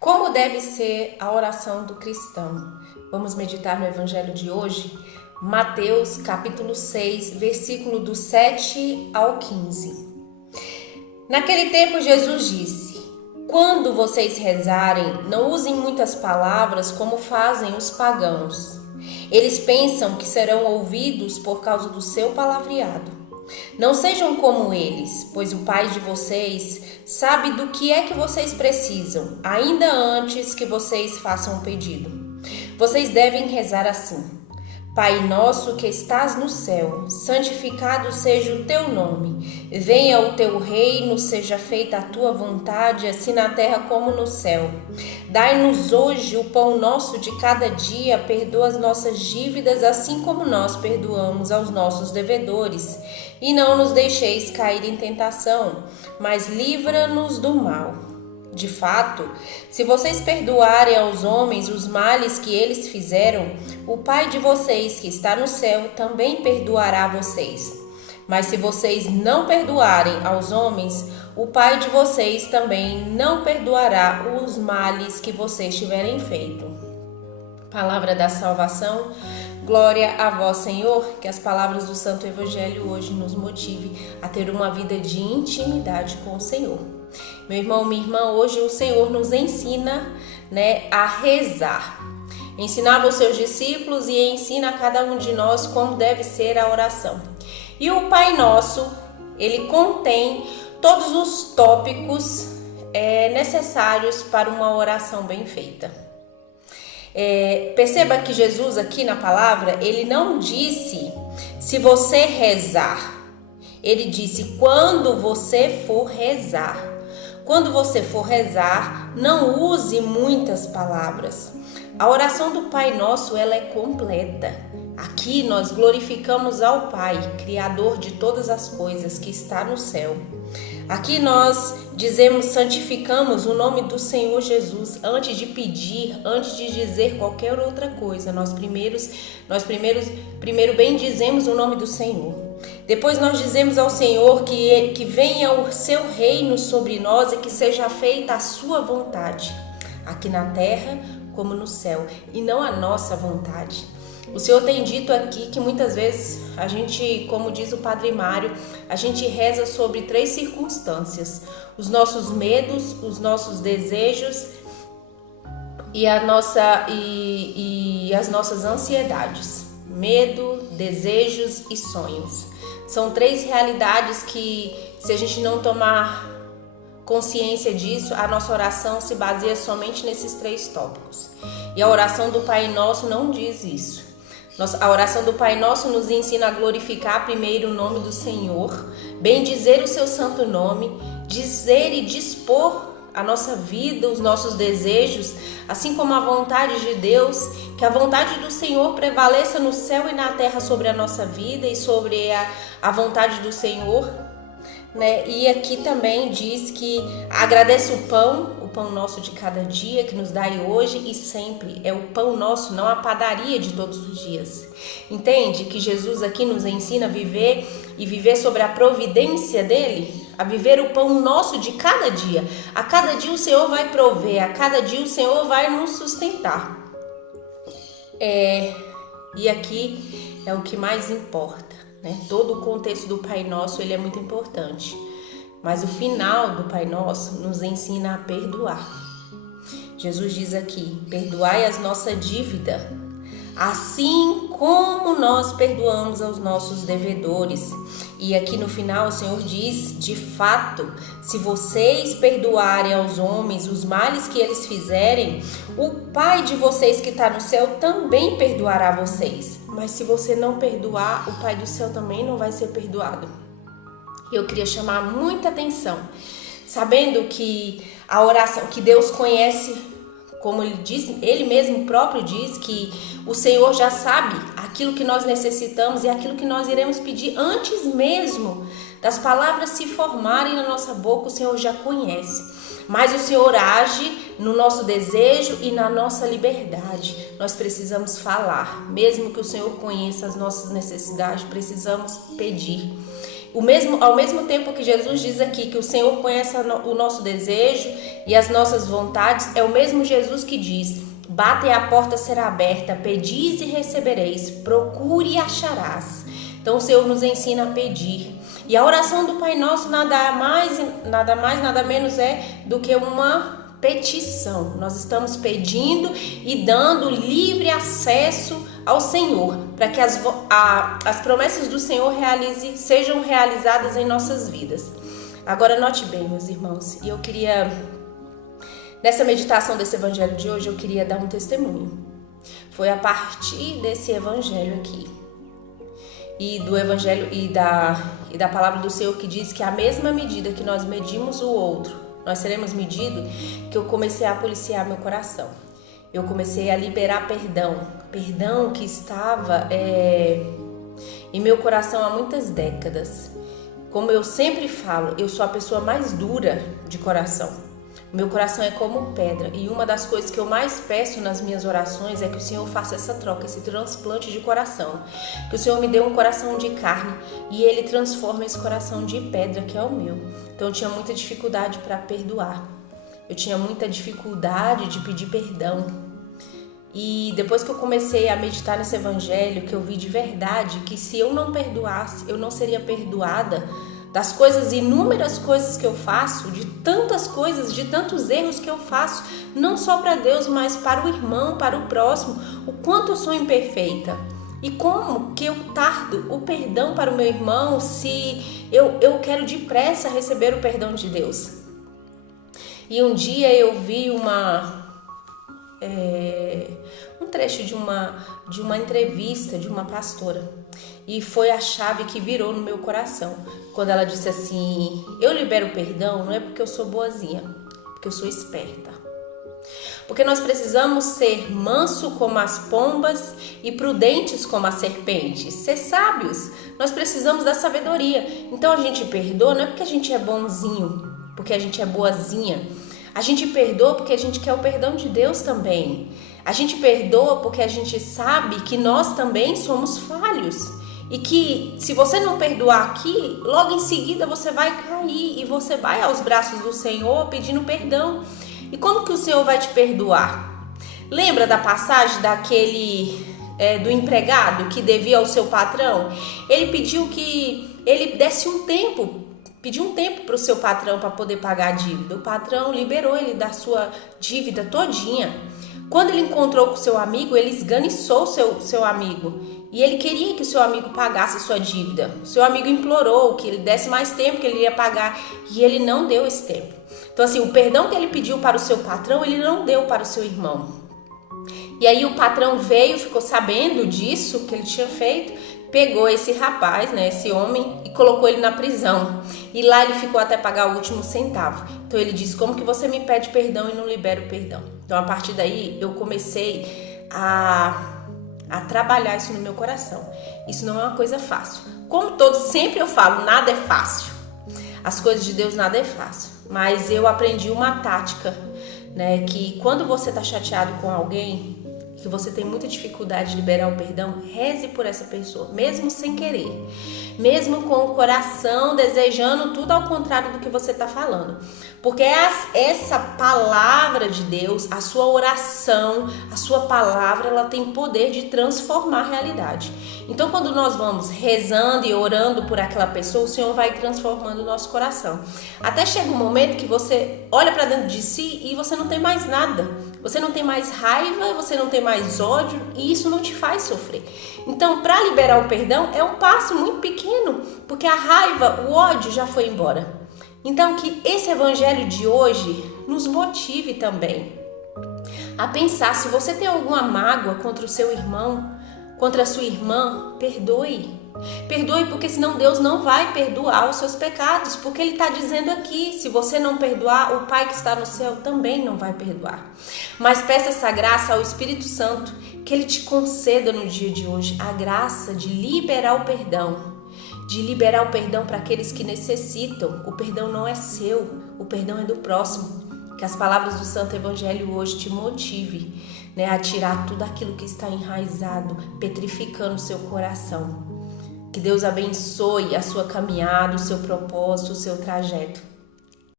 Como deve ser a oração do cristão? Vamos meditar no evangelho de hoje, Mateus capítulo 6, versículo do 7 ao 15. Naquele tempo Jesus disse: quando vocês rezarem, não usem muitas palavras como fazem os pagãos. Eles pensam que serão ouvidos por causa do seu palavreado. Não sejam como eles, pois o Pai de vocês sabe do que é que vocês precisam, ainda antes que vocês façam o pedido. Vocês devem rezar assim: Pai nosso que estás no céu, santificado seja o teu nome. Venha o teu reino, seja feita a tua vontade, assim na terra como no céu. Dai-nos hoje o pão nosso de cada dia, perdoa as nossas dívidas, assim como nós perdoamos aos nossos devedores. E não nos deixeis cair em tentação, mas livra-nos do mal. De fato, se vocês perdoarem aos homens os males que eles fizeram, o Pai de vocês que está no céu também perdoará vocês. Mas se vocês não perdoarem aos homens, o Pai de vocês também não perdoará os males que vocês tiverem feito. Palavra da salvação. Glória a vós, Senhor, que as palavras do Santo Evangelho hoje nos motive a ter uma vida de intimidade com o Senhor. Meu irmão, minha irmã, hoje o Senhor nos ensina, a rezar. Ensinava os seus discípulos e ensina a cada um de nós como deve ser a oração. E o Pai Nosso, ele contém todos os tópicos necessários para uma oração bem feita. Perceba que Jesus aqui na palavra, ele não disse se você rezar, ele disse quando você for rezar. Quando você for rezar, não use muitas palavras. A oração do Pai Nosso, ela é completa. Aqui nós glorificamos ao Pai, Criador de todas as coisas, que está no céu. Aqui nós santificamos o nome do Senhor Jesus antes de pedir, antes de dizer qualquer outra coisa. Nós primeiro bendizemos o nome do Senhor. Depois nós dizemos ao Senhor que venha o seu reino sobre nós e que seja feita a sua vontade, aqui na terra como no céu, e não a nossa vontade. O Senhor tem dito aqui que muitas vezes a gente, como diz o Padre Mário, a gente reza sobre 3 circunstâncias: os nossos medos, os nossos desejos e as nossas ansiedades. Medo, desejos e sonhos. São 3 realidades que, se a gente não tomar consciência disso, a nossa oração se baseia somente nesses 3 tópicos. E a oração do Pai Nosso não diz isso. A oração do Pai Nosso nos ensina a glorificar primeiro o nome do Senhor, bendizer o seu santo nome, dizer e dispor a nossa vida, os nossos desejos, assim como a vontade de Deus, que a vontade do Senhor prevaleça no céu e na terra sobre a nossa vida e sobre a vontade do Senhor. E aqui também diz que agradece o pão nosso de cada dia que nos dai hoje e sempre. É o pão nosso, não a padaria de todos os dias. Entende que Jesus aqui nos ensina a viver e viver sobre a providência dele, a viver o pão nosso de cada dia. A cada dia o Senhor vai prover, a cada dia o Senhor vai nos sustentar. E aqui é o que mais importa. Todo o contexto do Pai Nosso, ele é muito importante, mas o final do Pai Nosso nos ensina a perdoar. Jesus diz aqui: perdoai as nossas dívidas, assim como nós perdoamos aos nossos devedores. E aqui no final o Senhor diz: de fato, se vocês perdoarem aos homens os males que eles fizerem, o Pai de vocês que está no céu também perdoará vocês. Mas se você não perdoar, o Pai do céu também não vai ser perdoado. Eu queria chamar muita atenção, sabendo que a oração que Deus conhece, como ele diz, ele mesmo próprio diz que o Senhor já sabe aquilo que nós necessitamos e aquilo que nós iremos pedir antes mesmo das palavras se formarem na nossa boca. O Senhor já conhece, mas o Senhor age no nosso desejo e na nossa liberdade. Nós precisamos falar, mesmo que o Senhor conheça as nossas necessidades, precisamos pedir. Ao mesmo tempo que Jesus diz aqui que o Senhor conhece o nosso desejo e as nossas vontades, é o mesmo Jesus que diz: bate e a porta será aberta, pedis e recebereis, procure e acharás. Então o Senhor nos ensina a pedir. E a oração do Pai Nosso nada mais, nada menos é do que uma petição. Nós estamos pedindo e dando livre acesso ao Senhor, para que as promessas do Senhor sejam realizadas em nossas vidas. Agora note bem, meus irmãos, e eu queria, nessa meditação desse evangelho de hoje, eu queria dar um testemunho. Foi a partir desse evangelho aqui, e do evangelho e da palavra do Senhor, que diz que a mesma medida que nós medimos o outro, nós seremos medidos, que eu comecei a policiar meu coração. Eu comecei a liberar perdão que estava em meu coração há muitas décadas. Como eu sempre falo, eu sou a pessoa mais dura de coração. Meu coração é como pedra, e uma das coisas que eu mais peço nas minhas orações é que o Senhor faça essa troca, esse transplante de coração. Que o Senhor me dê um coração de carne e Ele transforme esse coração de pedra que é o meu. Então eu tinha muita dificuldade para perdoar. Eu tinha muita dificuldade de pedir perdão. E depois que eu comecei a meditar nesse evangelho, que eu vi de verdade que se eu não perdoasse, eu não seria perdoada das coisas, inúmeras coisas que eu faço, de tantas coisas, de tantos erros que eu faço, não só para Deus, mas para o irmão, para o próximo, o quanto eu sou imperfeita. E como que eu tardo o perdão para o meu irmão se eu quero depressa receber o perdão de Deus? E um dia eu vi um trecho de uma entrevista de uma pastora, e foi a chave que virou no meu coração, quando ela disse assim: eu libero perdão não é porque eu sou boazinha, porque eu sou esperta. Porque nós precisamos ser manso como as pombas e prudentes como as serpentes, ser sábios. Nós precisamos da sabedoria. Então a gente perdoa não é porque a gente é bonzinho, porque a gente é boazinha. A gente perdoa porque a gente quer o perdão de Deus também. A gente perdoa porque a gente sabe que nós também somos falhos. E que se você não perdoar aqui, logo em seguida você vai cair e você vai aos braços do Senhor pedindo perdão. E como que o Senhor vai te perdoar? Lembra da passagem do empregado que devia ao seu patrão? Ele pediu que ele desse pediu um tempo para o seu patrão para poder pagar a dívida. O patrão liberou ele da sua dívida todinha. Quando ele encontrou com o seu amigo, ele esganiçou seu amigo. E ele queria que o seu amigo pagasse sua dívida. O seu amigo implorou que ele desse mais tempo, que ele iria pagar. E ele não deu esse tempo. Então assim, o perdão que ele pediu para o seu patrão, ele não deu para o seu irmão. E aí o patrão veio, ficou sabendo disso, que ele tinha feito, pegou esse rapaz, esse homem, e colocou ele na prisão. E lá ele ficou até pagar o último centavo. Então ele disse: como que você me pede perdão e não libera o perdão? Então a partir daí eu comecei a trabalhar isso no meu coração. Isso não é uma coisa fácil. Como sempre eu falo, nada é fácil. As coisas de Deus nada é fácil. Mas eu aprendi uma tática, que quando você está chateado com alguém, que você tem muita dificuldade de liberar o perdão, reze por essa pessoa, mesmo sem querer, mesmo com o coração desejando tudo ao contrário do que você está falando, porque essa palavra de Deus, a sua oração, a sua palavra, ela tem poder de transformar a realidade. Então quando nós vamos rezando e orando por aquela pessoa, o Senhor vai transformando o nosso coração, até chega um momento que você olha para dentro de si e você não tem mais nada. Você não tem mais raiva, você não tem mais ódio, e isso não te faz sofrer. Então, para liberar o perdão é um passo muito pequeno, porque a raiva, o ódio já foi embora. Então, que esse evangelho de hoje nos motive também a pensar: se você tem alguma mágoa contra o seu irmão, contra a sua irmã, perdoe. Perdoe, porque senão Deus não vai perdoar os seus pecados, porque Ele está dizendo aqui: se você não perdoar, o Pai que está no céu também não vai perdoar. Mas peça essa graça ao Espírito Santo, que Ele te conceda no dia de hoje a graça de liberar o perdão para aqueles que necessitam. O perdão não é seu, o perdão é do próximo. Que as palavras do Santo Evangelho hoje te motive, a tirar tudo aquilo que está enraizado, petrificando o seu coração. Que Deus abençoe a sua caminhada, o seu propósito, o seu trajeto.